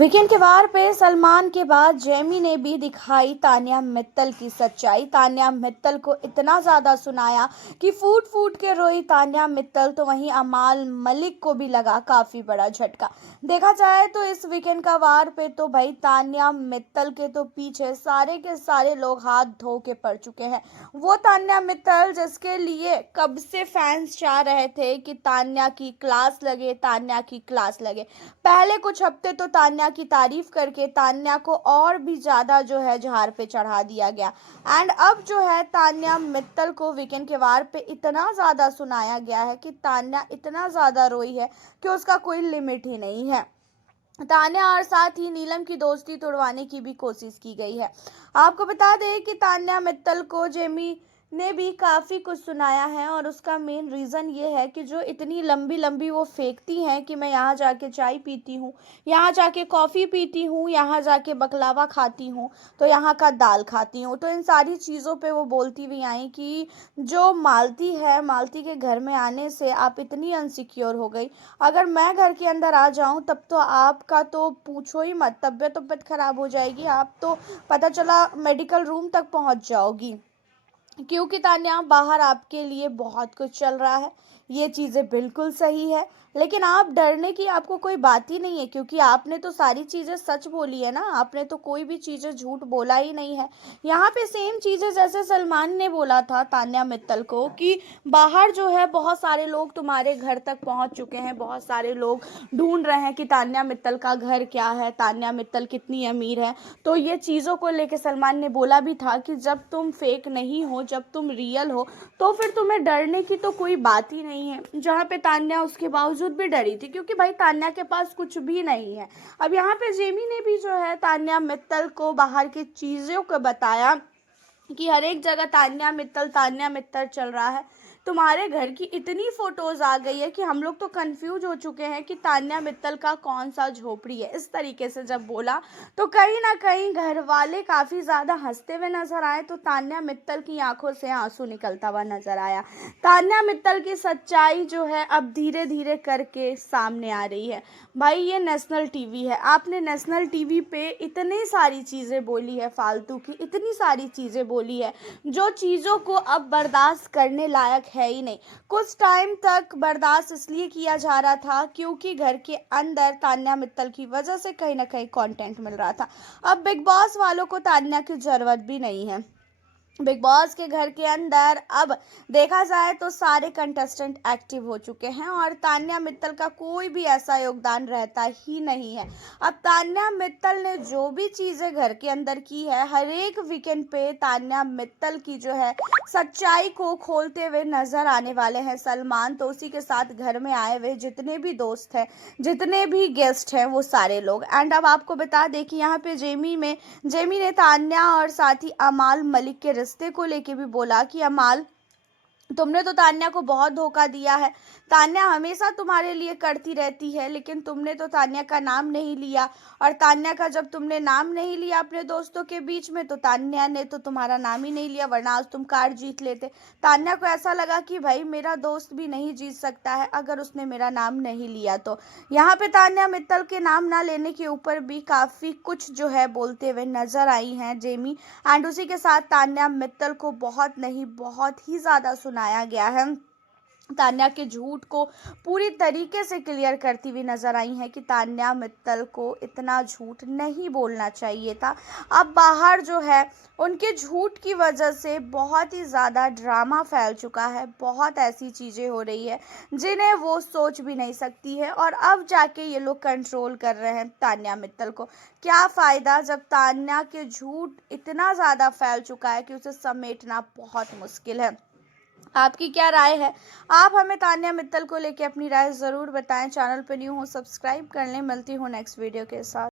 Weekend के वार पे सलमान के बाद जेमी ने भी दिखाई तान्या मित्तल की सच्चाई। तान्या मित्तल को इतना ज़्यादा सुनाया कि फूट फूट के रोई तान्या मित्तल। तो वहीं अमाल मलिक को भी लगा काफ़ी बड़ा झटका। देखा जाए तो इस वीकेंड का वार पे तो भाई तान्या मित्तल के तो पीछे सारे के सारे लोग हाथ धो के पड़ चुके हैं। वो तान्या मित्तल जिसके लिए कब से फैंस चाह रहे थे कि तान्या की क्लास लगे, तान्या की क्लास लगे। पहले कुछ हफ्ते तो तान्या की तारीफ करके तान्या को और भी ज्यादा जो है झाड़ पे चढ़ा दिया गया। एंड अब जो है तान्या मित्तल को वीकेंड के वार पे इतना ज्यादा सुनाया गया है कि तान्या इतना ज्यादा रोई है कि उसका कोई लिमिट ही नहीं है। तान्या और साथ ही नीलम की दोस्ती तोड़वाने की भी कोशिश की गई है। आपको बता दें कि तान्या मित्तल को जेमी ने भी काफ़ी कुछ सुनाया है और उसका मेन रीज़न ये है कि जो इतनी लंबी लंबी वो फेंकती हैं कि मैं यहाँ जाके चाय पीती हूँ, यहाँ जाके कॉफ़ी पीती हूँ, यहाँ जाके बकलावा खाती हूँ, तो यहाँ का दाल खाती हूँ। तो इन सारी चीज़ों पे वो बोलती हुई आई कि जो मालती है, मालती के घर में आने से आप इतनी अनसिक्योर हो गई। अगर मैं घर के अंदर आ जाऊँ तब तो आपका तो पूछो ही मत, तबीयत ख़राब हो जाएगी। आप तो पता चला मेडिकल रूम तक पहुँच जाओगी, क्योंकि तान्या बाहर आपके लिए बहुत कुछ चल रहा है। ये चीज़ें बिल्कुल सही है, लेकिन आप डरने की आपको कोई बात ही नहीं है, क्योंकि आपने तो सारी चीज़ें सच बोली है ना। आपने तो कोई भी चीज़ें झूठ बोला ही नहीं है। यहाँ पे सेम चीज़ें जैसे सलमान ने बोला था तान्या मित्तल को कि बाहर जो है बहुत सारे लोग तुम्हारे घर तक पहुँच चुके हैं, बहुत सारे लोग ढूंढ रहे हैं कि तान्या मित्तल का घर क्या है, तान्या मित्तल कितनी अमीर है। तो ये चीज़ों को लेकर सलमान ने बोला भी था कि जब तुम फेक नहीं हो, जब तुम रियल हो, तो फिर तुम्हें डरने की तो कोई बात ही नहीं है। जहाँ पे तान्या उसके बावजूद भी डरी थी, क्योंकि भाई तान्या के पास कुछ भी नहीं है। अब यहाँ पे जेमी ने भी जो है तान्या मित्तल को बाहर की चीज़ों को बताया कि हर एक जगह तान्या मित्तल चल रहा है। तुम्हारे घर की इतनी फोटोज आ गई है कि हम लोग तो कंफ्यूज हो चुके हैं कि तान्या मित्तल का कौन सा झोपड़ी है। इस तरीके से जब बोला तो कहीं ना कहीं घर वाले काफ़ी ज़्यादा हंसते हुए नजर आए। तो तान्या मित्तल की आंखों से आंसू निकलता हुआ नजर आया। तान्या मित्तल की सच्चाई जो है अब धीरे धीरे करके सामने आ रही है। भाई ये नेशनल टीवी है, आपने नेशनल टीवी पे इतनी सारी चीज़ें बोली है, फालतू की इतनी सारी चीज़ें बोली है जो चीज़ों को अब बर्दाश्त करने लायक है ही नहीं। कुछ टाइम तक बर्दाश्त इसलिए किया जा रहा था क्योंकि घर के अंदर तान्या मित्तल की वजह से कहीं ना कहीं कंटेंट मिल रहा था। अब बिग बॉस वालों को तान्या की ज़रूरत भी नहीं है। बिग बॉस के घर के अंदर अब देखा जाए तो सारे कंटेस्टेंट एक्टिव हो चुके हैं और तान्या मित्तल का कोई भी ऐसा योगदान रहता ही नहीं है। अब तान्या मित्तल ने जो भी चीज़ें घर के अंदर की है, हर एक वीकेंड पे तान्या मित्तल की जो है सच्चाई को खोलते हुए नजर आने वाले हैं सलमान। तो उसी के साथ घर में आए हुए जितने भी दोस्त हैं, जितने भी गेस्ट हैं, वो सारे लोग। एंड अब आपको बता दें कि यहाँ पे जेमी ने तान्या और साथ ही अमाल मलिक के रिश्ते को लेके भी बोला कि अमाल, तुमने तो तान्या को बहुत धोखा दिया है। तान्या हमेशा तुम्हारे लिए करती रहती है, लेकिन तुमने तो तान्या का नाम नहीं लिया। और तान्या का जब तुमने नाम नहीं लिया अपने दोस्तों के बीच में, तो तान्या ने तो तुम्हारा नाम ही नहीं लिया, वरना आज तुम कार जीत लेते। तान्या को ऐसा लगा कि भाई मेरा दोस्त भी नहीं जीत सकता है अगर उसने मेरा नाम नहीं लिया। तो यहाँ पे तान्या मित्तल के नाम ना लेने के ऊपर भी काफ़ी कुछ जो है बोलते हुए नजर आई हैं जेमी। एंड उसी के साथ तान्या मित्तल को बहुत नहीं बहुत ही ज़्यादा सुनाया गया है। तान्या के झूठ को पूरी तरीके से क्लियर करती हुई नजर आई है कि तान्या मित्तल को इतना झूठ नहीं बोलना चाहिए था। अब बाहर जो है उनके झूठ की वजह से बहुत ही ज़्यादा ड्रामा फैल चुका है, बहुत ऐसी चीज़ें हो रही है जिन्हें वो सोच भी नहीं सकती है। और अब जाके ये लोग कंट्रोल कर रहे हैं तान्या मित्तल को। क्या फ़ायदा जब तान्या के झूठ इतना ज़्यादा फैल चुका है कि उसे समेटना बहुत मुश्किल है। आपकी क्या राय है? आप हमें तान्या मित्तल को लेके अपनी राय ज़रूर बताएं। चैनल पर न्यू हो सब्सक्राइब कर लें। मिलती हूँ नेक्स्ट वीडियो के साथ।